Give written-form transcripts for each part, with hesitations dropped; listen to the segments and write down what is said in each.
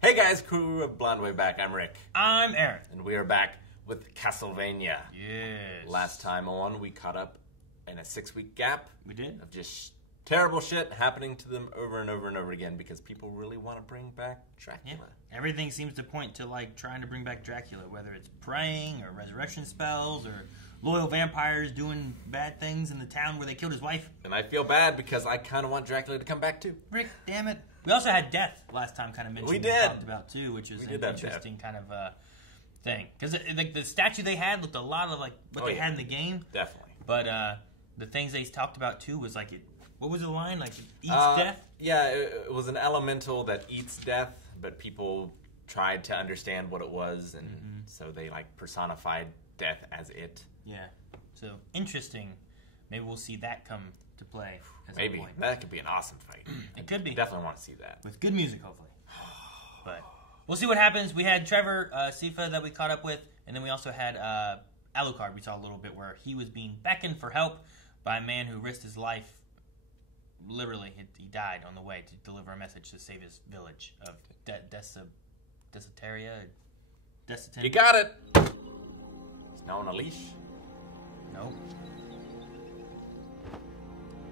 Hey guys, crew of Blonde Way back. I'm Rick. I'm Aaron. And we are back with Castlevania. Yes. Last time on, we caught up in a 6-week gap. We did. Of just terrible shit happening to them over and over and over again because people really want to bring back Dracula. Yeah. Everything seems to point to like trying to bring back Dracula, whether it's praying or resurrection spells or loyal vampires doing bad things in the town where they killed his wife. And I feel bad because I kind of want Dracula to come back too. Rick, damn it. We also had death last time kind of mentioned. We did. Talked about too, which is an interesting kind of thing. Because like the statue they had looked a lot of like what they had in the game. Definitely. But the things they talked about too was like, what was the line? Like, it eats death? Yeah, it was an elemental that eats death, but people tried to understand what it was, and so they like personified death as it. Yeah. So, interesting. Maybe we'll see that come to play at some Maybe. point. That could be an awesome fight. It could be. Definitely want to see that. With good music, hopefully. But we'll see what happens. We had Trevor Sifa that we caught up with, and then we also had Alucard. We saw a little bit where he was being beckoned for help by a man who risked his life. Literally, he died on the way to deliver a message to save his village of Desitaria. You got it! He's now on a leash. Nope.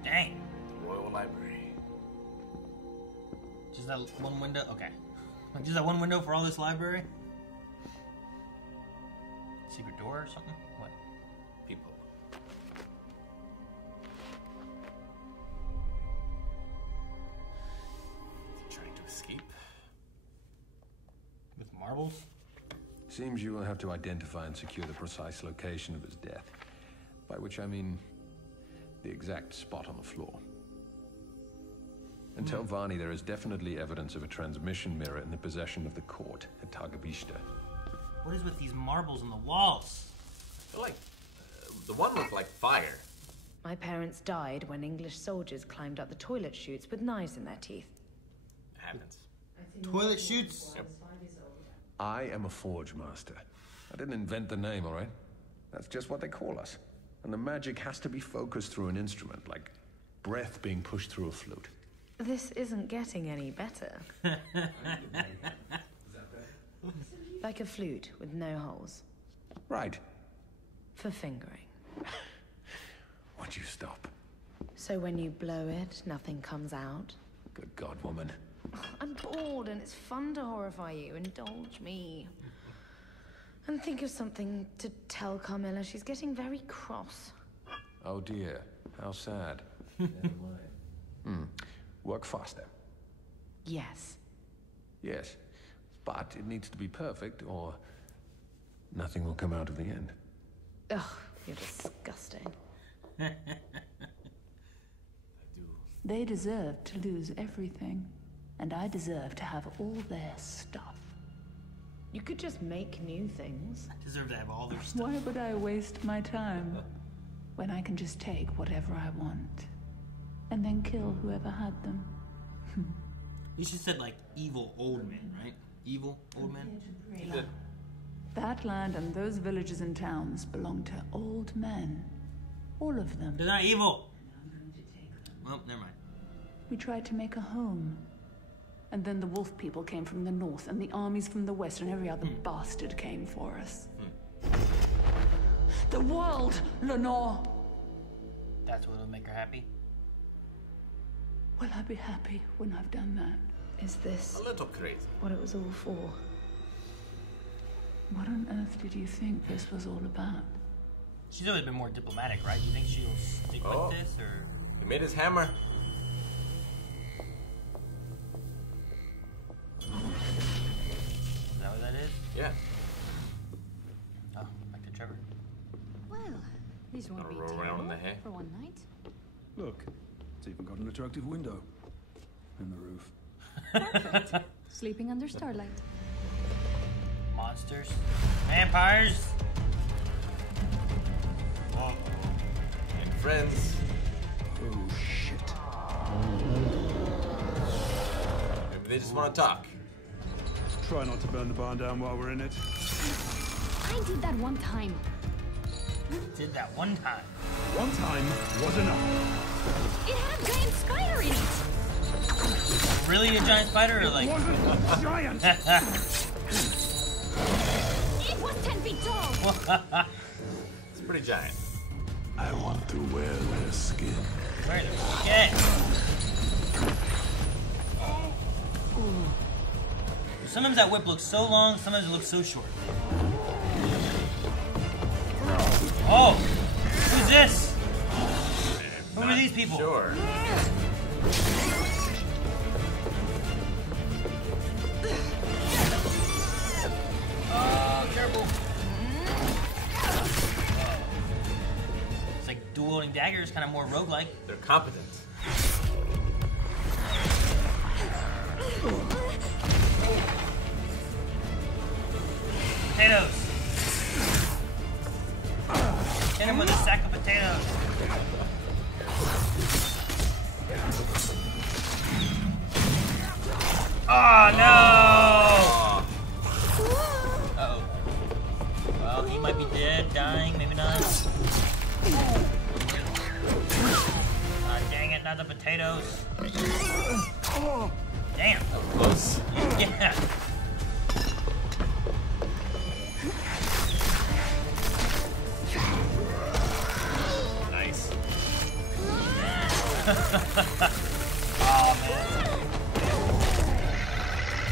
Dang. Royal Library. Just that one window? Okay. Just that one window for all this library? Secret door or something? What? People. Is he trying to escape? With marbles? Seems you will have to identify and secure the precise location of his death. By which I mean the exact spot on the floor. And tell Varney there is definitely evidence of a transmission mirror in the possession of the court at Targabishta. What is with these marbles on the walls? I feel like the one looked like fire. My parents died when English soldiers climbed up the toilet chutes with knives in their teeth. It happens. Toilet chutes? Yep. I am a forge master. I didn't invent the name, all right? That's just what they call us. And the magic has to be focused through an instrument, like breath being pushed through a flute. This isn't getting any better. Like a flute with no holes. Right. For fingering. Would you stop? So when you blow it, nothing comes out? Good God, woman. I'm bored and it's fun to horrify you. Indulge me. And think of something to tell Carmilla. She's getting very cross. Oh dear, how sad. Work faster. Yes. Yes, but it needs to be perfect or nothing will come out of the end. Ugh, you're disgusting. They deserve to lose everything, and I deserve to have all their stuff. You could just make new things. I deserve to have all their stuff. Why would I waste my time when I can just take whatever I want and then kill whoever had them? You should have said like evil old men, right? Evil old men? That land and those villages and towns belong to old men. All of them. They're not evil! Well, never mind. We tried to make a home. And then the wolf people came from the north, and the armies from the west, and every other bastard came for us. The world, Lenore! That's what'll make her happy? Will I be happy when I've done that? Is this A little crazy. what it was all for? What on earth did you think this was all about? She's always been more diplomatic, right? You think she'll stick Oh. with this, or...? He made his hammer. Is that what that is? Yeah. Oh, back to Trevor. Well, these won't Gonna be roll around terrible in the hay. for one night. Look, it's even got an attractive window in the roof. Perfect. Sleeping under starlight. Monsters. Vampires! Oh. And friends. Oh, shit. Maybe they just want to talk. Try not to burn the barn down while we're in it. I did that one time. Did that one time. One time was enough. It had giant spider in it. Really a giant spider or like? It wasn't giant! It was 10 feet tall! It's pretty giant. I want to wear their skin. Where the shit? Sometimes that whip looks so long, sometimes it looks so short. Oh! Who's this? Who are these people? Sure. Oh, careful. It's like dual-wielding daggers, kind of more roguelike. They're competent. Potatoes. Hit him with a sack of potatoes. Oh no! Uh-oh. Well, he might be dead, dying, maybe not. Dang it, not the potatoes. Damn. Close. Yeah. Nice. Oh man.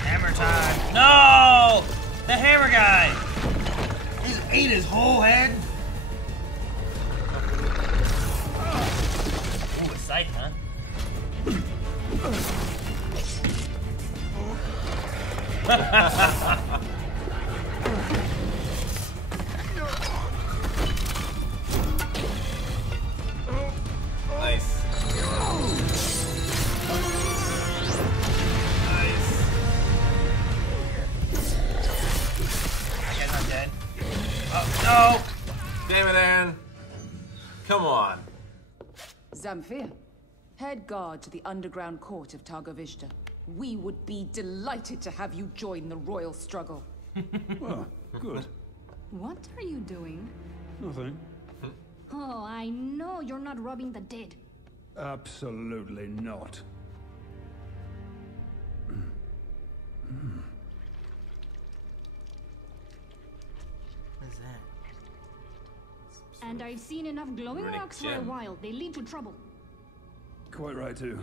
Hammer time. No! The hammer guy! He just ate his whole head. Ooh, a sight, huh? Nice. That guy's not dead. Oh, Damn it, Aaron. Come on. Zamfir, head guard to the underground court of Targovishta. We would be delighted to have you join the royal struggle. Well, good. What are you doing? Nothing. Oh, I know you're not robbing the dead. Absolutely not. What is that? And I've seen enough glowing Runic rocks for a gem. while. They lead to trouble. Quite right, too.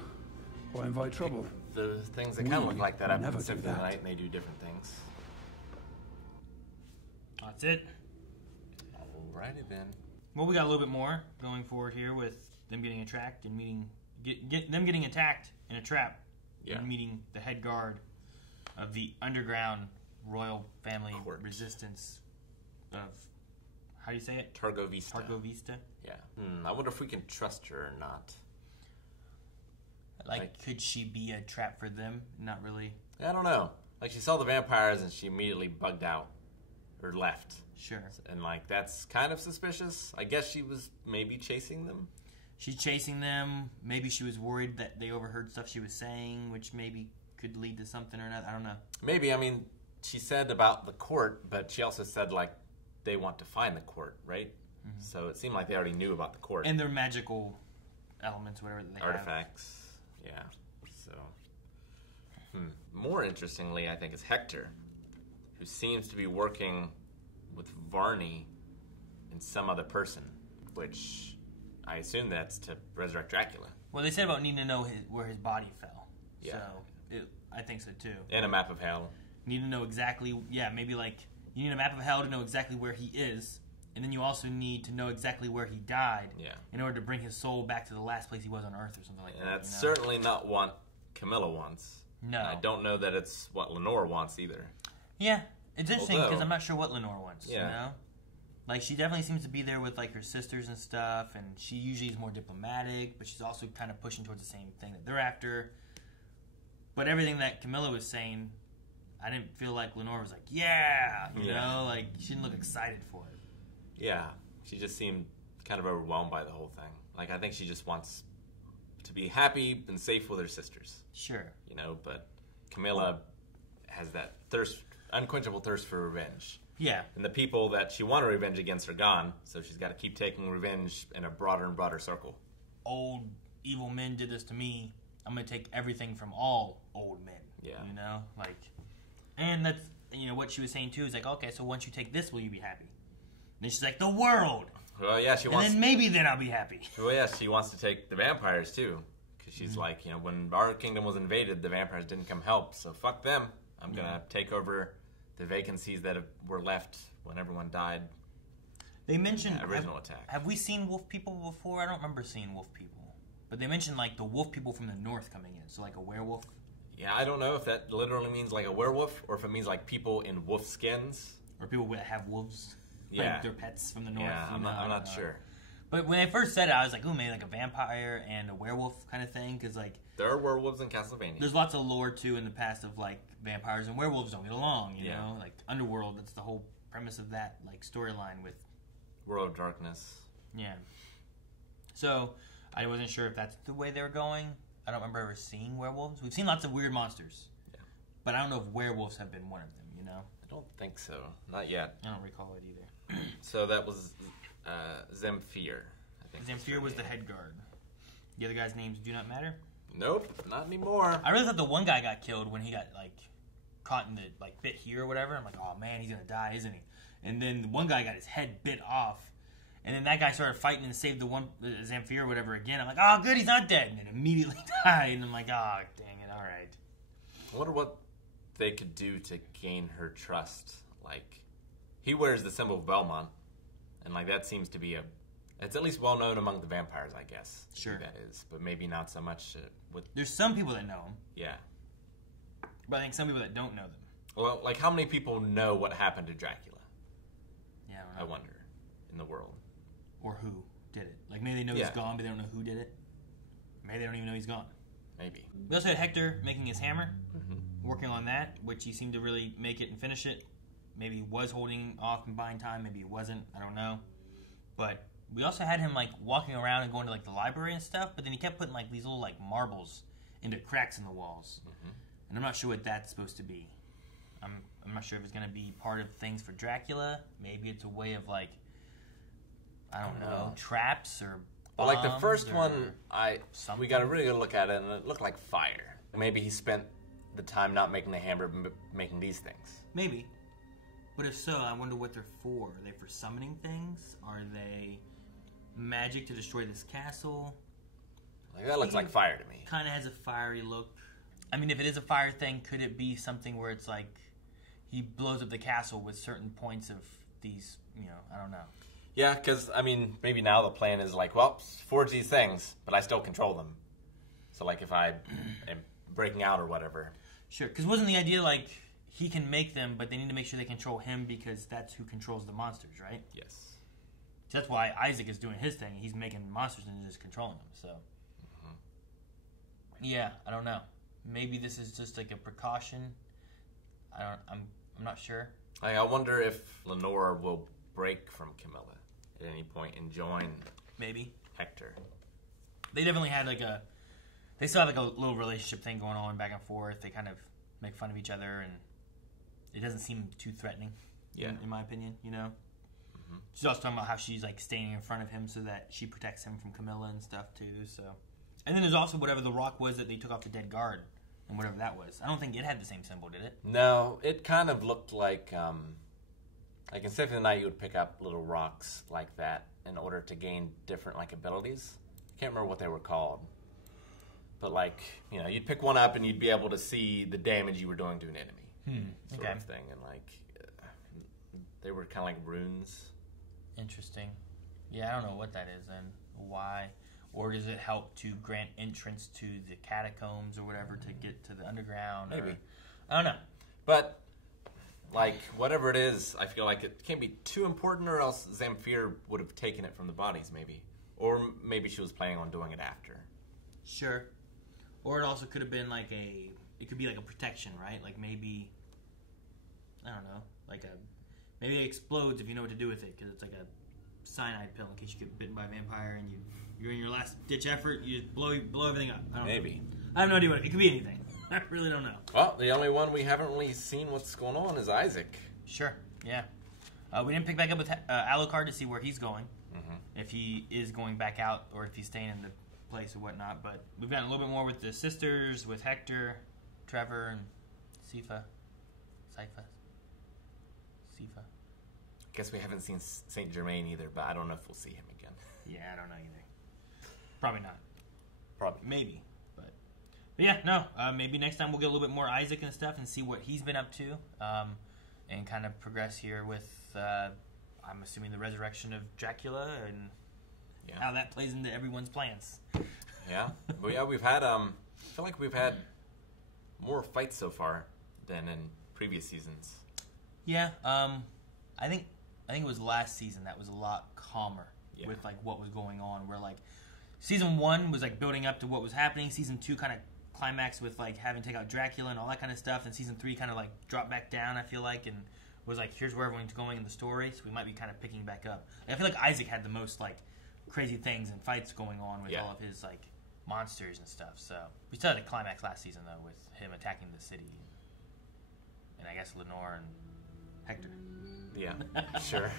Why invite trouble? The things that kind of look like that up never in do Symphony of the that. Night, and they do different things. That's it. Alrighty then. Well, we got a little bit more going forward here with them getting attacked and meeting, them getting attacked in a trap, Yeah. and meeting the head guard of the underground royal family Court. resistance of, how do you say it? Targovista. Targovista. Yeah. I wonder if we can trust her or not. Like, could she be a trap for them? Not really. I don't know. Like, she saw the vampires and she immediately bugged out. Or left. Sure. And, like, that's kind of suspicious. I guess she was maybe chasing them. She's chasing them. Maybe she was worried that they overheard stuff she was saying, which maybe could lead to something or not. I don't know. Maybe. I mean, she said about the court, but she also said, like, they want to find the court, right? Mm-hmm. So it seemed like they already knew about the court. And their magical elements, whatever they have. Artifacts. Yeah. So, more interestingly, I think, is Hector, who seems to be working with Varney and some other person, which I assume that's to resurrect Dracula. Well, they said about needing to know where his body fell. Yeah. So, I think so too. And a map of hell. Need to know exactly, maybe like, you need a map of hell to know exactly where he is, and then you also need to know exactly where he died in order to bring his soul back to the last place he was on Earth or something like that. And that's certainly not what Camilla wants. No. And I don't know that it's what Lenore wants either. Yeah. It's interesting because Although- I'm not sure what Lenore wants, you Yeah. know? Like, she definitely seems to be there with, like, her sisters and stuff, and she usually is more diplomatic, but she's also kind of pushing towards the same thing that they're after. But everything that Camilla was saying, I didn't feel like Lenore was like, yeah, you know? Like, she didn't look excited for it. Yeah. She just seemed kind of overwhelmed by the whole thing. Like, I think she just wants to be happy and safe with her sisters. Sure. You know, but Camilla has that unquenchable thirst for revenge. Yeah. And the people that she wanted revenge against are gone, so she's got to keep taking revenge in a broader and broader circle. Old evil men did this to me. I'm gonna take everything from all old men. Yeah. You know, like, and that's what she was saying too is like, okay, so once you take this, will you be happy? And then she's like, the world. Well, yeah, she wants. And then maybe then I'll be happy. Well, yeah, she wants to take the vampires too, because she's like, when our kingdom was invaded, the vampires didn't come help, so fuck them. I'm gonna take over the vacancies that were left when everyone died. They mentioned original attack. Have we seen wolf people before? I don't remember seeing wolf people, but they mentioned like the wolf people from the north coming in, so like a werewolf. Yeah, I don't know if that literally means like a werewolf or if it means like people in wolf skins. Or people that have wolves. Yeah. Like their pets from the north. Yeah, I'm not sure. But when I first said it, I was like, ooh, maybe like a vampire and a werewolf kind of thing. Because like, there are werewolves in Castlevania. There's lots of lore too in the past of like vampires and werewolves don't get along, you Yeah. know? Like Underworld, that's the whole premise of that like storyline with World of Darkness. Yeah. So, I wasn't sure if that's the way they were going. I don't remember ever seeing werewolves. We've seen lots of weird monsters. Yeah. But I don't know if werewolves have been one of them, you know? I don't think so. Not yet. I don't recall it either. So that was Zemfir, I think. Zemfir was the head guard. The other guys' names do not matter? Nope, not anymore. I really thought the one guy got killed when he got, like, caught in the, like, bit here or whatever. I'm like, oh, man, he's gonna die, isn't he? And then the one guy got his head bit off. And then that guy started fighting and saved the one, Zemfir or whatever again. I'm like, oh, good, he's not dead. And then immediately died. And I'm like, oh, dang it, all right. I wonder what they could do to gain her trust. Like, he wears the symbol of Belmont, and like that seems to be it's at least well known among the vampires, I guess. Sure. Who that is, but maybe not so much with. There's some people that know him, Yeah. but I think some people that don't know them. Well, like how many people know what happened to Dracula? Yeah, I don't I know. wonder, in the world. Or who did it. Like, maybe they know he's Yeah. gone, but they don't know who did it. Maybe they don't even know he's gone. Maybe. We also had Hector making his hammer, working on that, which he seemed to really make it and finish it. Maybe he was holding off and buying time, maybe he wasn't, I don't know. But we also had him, like, walking around and going to, like, the library and stuff, but then he kept putting, like, these little, like, marbles into cracks in the walls. And I'm not sure what that's supposed to be. I'm not sure if it's going to be part of things for Dracula. Maybe it's a way of, like, I don't know, traps or Well, like the bombs first or one, we something. got a really good look at it, and it looked like fire. Maybe he spent the time not making the hammer, but making these things. Maybe. But if so, I wonder what they're for. Are they for summoning things? Are they magic to destroy this castle? Like that looks like fire to me. Kind of has a fiery look. I mean, if it is a fire thing, could it be something where it's like he blows up the castle with certain points of these, I don't know. Yeah, because, I mean, maybe now the plan is like, well, forge these things, but I still control them. So, like, if I am breaking out or whatever. Sure, because wasn't the idea, like, he can make them, but they need to make sure they control him because that's who controls the monsters, right? Yes. So that's why Isaac is doing his thing. He's making monsters and just controlling them, so. Yeah, I don't know. Maybe this is just, like, a precaution. I'm not sure. I wonder if Lenore will break from Camilla at any point and join Maybe. Hector. They definitely had they still have like a little relationship thing going on back and forth. They kind of make fun of each other and it doesn't seem too threatening. Yeah. In my opinion, She's also talking about how she's like staying in front of him so that she protects him from Camilla and stuff too, so. And then there's also whatever the rock was that they took off the dead guard and whatever that was. I don't think it had the same symbol, did it? No, it kind of looked like in Symphony of the Night you would pick up little rocks like that in order to gain different like abilities. I can't remember what they were called. But like, you'd pick one up and you'd be able to see the damage you were doing to an enemy. Sort of thing. And like, they were kind of like runes. Interesting. Yeah, I don't know what that is then. Why? Or does it help to grant entrance to the catacombs or whatever to get to the underground? Maybe. I don't know. But, like, whatever it is, I feel like it can't be too important or else Zamfir would have taken it from the bodies, maybe. Or maybe she was planning on doing it after. Sure. Or it also could have been like it could be like a protection, right? Like maybe, I don't know, maybe it explodes if you know what to do with it because it's like a cyanide pill in case you get bitten by a vampire and you're in your last ditch effort, you just blow everything up. I don't Maybe. know. I have no idea what it could be anything. I really don't know. Well, the only one we haven't really seen what's going on is Isaac. Sure, yeah. We didn't pick back up with Alucard to see where he's going. If he is going back out or if he's staying in the place or whatnot. But we've gotten a little bit more with the sisters, with Hector, Trevor, and Sypha. Guess we haven't seen Saint Germain either, but I don't know if we'll see him again. Yeah, I don't know either. Probably not. Probably. Maybe. But yeah, no. Maybe next time we'll get a little bit more Isaac and stuff and see what he's been up to, and kind of progress here with, I'm assuming, the resurrection of Dracula and how that plays into everyone's plans. Yeah. Well, yeah, we've had, I feel like we've had more fights so far than in previous seasons. Yeah. I think it was last season that was a lot calmer with like what was going on. Where like season 1 was like building up to what was happening. Season 2 kind of climaxed with like having to take out Dracula and all that kind of stuff. And season 3 kind of like dropped back down, I feel like, and was like, here's where everyone's going in the story. So we might be kind of picking back up. I feel like Isaac had the most like crazy things and fights going on with all of his like monsters and stuff. So we still had a climax last season though with him attacking the city, and I guess Lenore and Hector. Yeah, sure.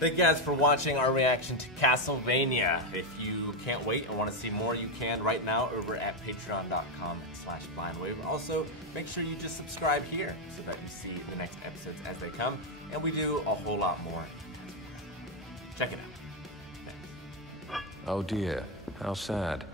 Thank you guys for watching our reaction to Castlevania. If you can't wait and want to see more, you can right now over at patreon.com/blindwave. Also, make sure you just subscribe here so that you see the next episodes as they come. And we do a whole lot more. Check it out. Thanks. Oh dear, how sad.